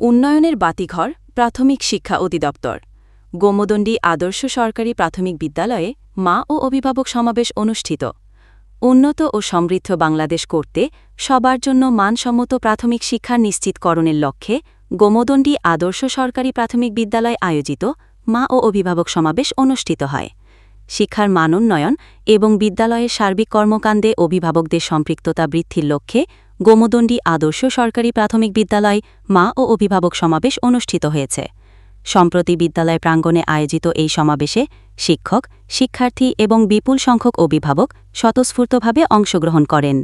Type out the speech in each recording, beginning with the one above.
উন্নয়নের বাতিঘর প্রাথমিক শিক্ষা অধিদপ্তর গোমদণ্ডী আদর্শ সরকারি প্রাথমিক বিদ্যালয়ে মা ও অভিভাবক সমাবেশ অনুষ্ঠিত। উন্নত ও সমৃদ্ধ বাংলাদেশ করতে সবার জন্য মানসম্মত প্রাথমিক শিক্ষা নিশ্চিতকরণের লক্ষ্যে গোমদণ্ডী আদর্শ সরকারি প্রাথমিক বিদ্যালয় আয়োজিত মা ও অভিভাবক সমাবেশ অনুষ্ঠিত হয়। শিক্ষার মানোন্নয়ন এবং বিদ্যালয়ের সার্বিক কর্মকাণ্ডে অভিভাবকদের সম্পৃক্ততা বৃদ্ধির লক্ষ্যে গোমদণ্ডী আদর্শ সরকারি প্রাথমিক বিদ্যালয় মা ও অভিভাবক সমাবেশ অনুষ্ঠিত হয়েছে। সম্প্রতি বিদ্যালয় প্রাঙ্গণে আয়োজিত এই সমাবেশে শিক্ষক, শিক্ষার্থী এবং বিপুল সংখ্যক অভিভাবক স্বতঃস্ফূর্তভাবে অংশগ্রহণ করেন।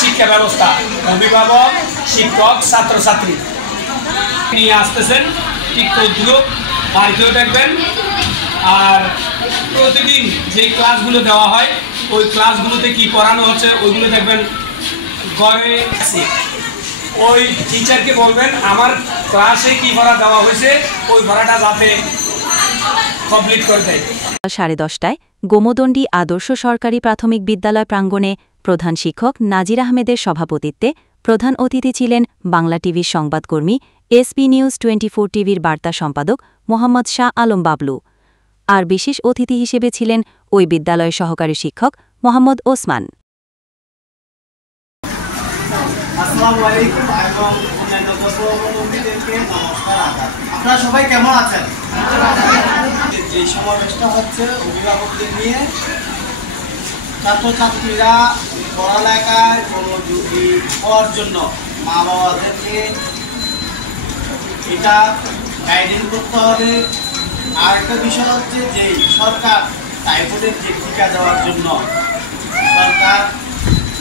শিক্ষা ব্যবস্থা, অভিভাবক, শিক্ষক, ছাত্রছাত্রী নিয়ে আসতেছেন, ঠিক তদ্রুপ বাড়িতেও দেখবেন। আর প্রতিদিন যে ক্লাসগুলো দেওয়া হয় ওই ক্লাসগুলোতে কি পড়ানো হচ্ছে ওইগুলো দেখবেন। ঘরে ওই টিচারকে বলবেন আমার ক্লাসে কি পড়া দেওয়া হয়েছে ওই পড়াটা যাতে কমপ্লিট করে দেয়। 10:30টায় গোমদণ্ডী আদর্শ সরকারি প্রাথমিক বিদ্যালয় প্রাঙ্গণে প্রধান শিক্ষক নাজির আহমেদের সভাপতিত্বে প্রধান অতিথি ছিলেন বাংলা টিভির সংবাদকর্মী, এসপি নিউজ 24 টিভির বার্তা সম্পাদক মোহাম্মদ শাহ আলম বাবলু। আর বিশেষ অতিথি হিসেবে ছিলেন ওই বিদ্যালয়ের সহকারী শিক্ষক মোহাম্মদ ওসমান। আসসালামু আলাইকুম এবং অন্যান্য দর্শকবৃন্দকে নমস্কার। আপনারা সবাই কেমন আছেন? যে সমাবেশটা হচ্ছে অভিভাবকদের নিয়ে, ছাত্রছাত্রীরা পড়ালেখায় মনোযোগী হওয়ার জন্য মা বাবাদেরকে এটা গাইডেন্স করতে হবে। আর একটা বিষয় হচ্ছে যে সরকার টাইফয়েডের যে টিকা দেওয়ার জন্য সরকার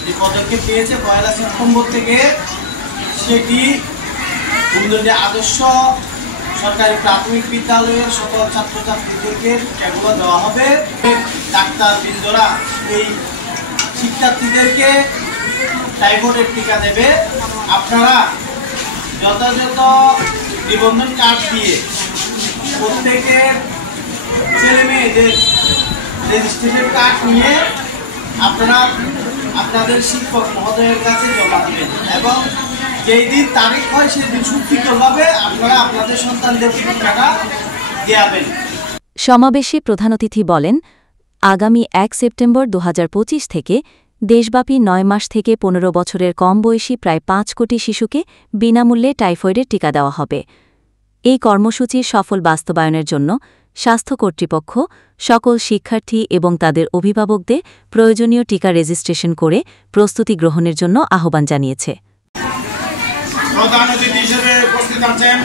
যে পদক্ষেপ পেয়েছে 1 সেপ্টেম্বর থেকে, সেটি গোমদণ্ডী আদর্শ সরকারি প্রাথমিক বিদ্যালয়ের সকল ছাত্রছাত্রীদেরকে টিকাগুলো দেওয়া হবে। ডাক্তারবৃন্দরা এই শিক্ষার্থীদেরকে টাইফয়েডের টিকা দেবে। আপনারা যথাযথ নিবন্ধন কার্ড দিয়ে প্রত্যেকের ছেলে মেয়েদের রেজিস্ট্রেশন কার্ড নিয়ে আপনারা আপনাদের শিক্ষক মহোদয়ের কাছে জমা দেবেন এবং যেই দিন তারিখ হয় সেই দিন সুষ্ঠুভাবে আপনারা আপনাদের সন্তানদের টিকাটা দেওয়াবেন। সমাবেশে প্রধান অতিথি বলেন, আগামী 1 সেপ্টেম্বর 2025 থেকে দেশব্যাপী 9 মাস থেকে 15 বছরের কম বয়সী প্রায় 5 কোটি শিশুকে বিনামূল্যে টাইফয়েডের টিকা দেওয়া হবে। এই কর্মসূচির সফল বাস্তবায়নের জন্য স্বাস্থ্য কর্তৃপক্ষ সকল শিক্ষার্থী এবং তাদের অভিভাবকদের প্রয়োজনীয় টিকা রেজিস্ট্রেশন করে প্রস্তুতি গ্রহণের জন্য আহ্বান জানিয়েছে। প্রধান অতিথি হিসেবে উপস্থিত আছেন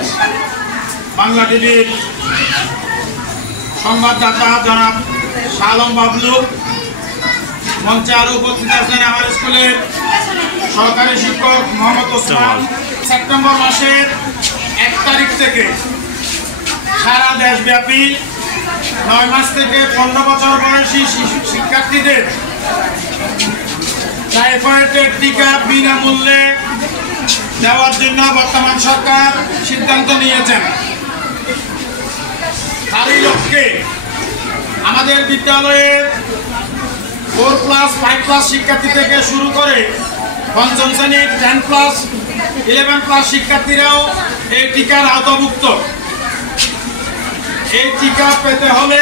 বাংলা টিভির সংবাদদাতা জনাব শাহ আলম বাবলু। মঞ্চে আরও উপস্থিত আছেন আমার স্কুলের সহকারী শিক্ষক মোহাম্মদ ওসমান। সেপ্টেম্বর মাসের 1 তারিখ থেকে সারা দেশব্যাপী 9 মাস থেকে 15 বছর বয়সী শিক্ষার্থীদের টাইফয়েডের টিকা বিনামূল্যে দেওয়ার জন্য বর্তমান সরকার সিদ্ধান্ত নিয়েছেন। তারই লক্ষ্যে আমাদের বিদ্যালয়ের 4 ক্লাস 5 ক্লাস শিক্ষার্থী থেকে শুরু করে 5ম শ্রেণীর 10 ক্লাস 11 ক্লাস শিক্ষার্থীরাও এই টিকার আওতাভুক্ত। এই টিকা পেতে হলে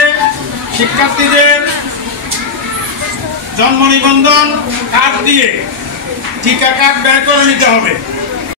শিক্ষার্থীদের জন্ম নিবন্ধন কার্ড দিয়ে টিকা কার্ড বের করে নিতে হবে।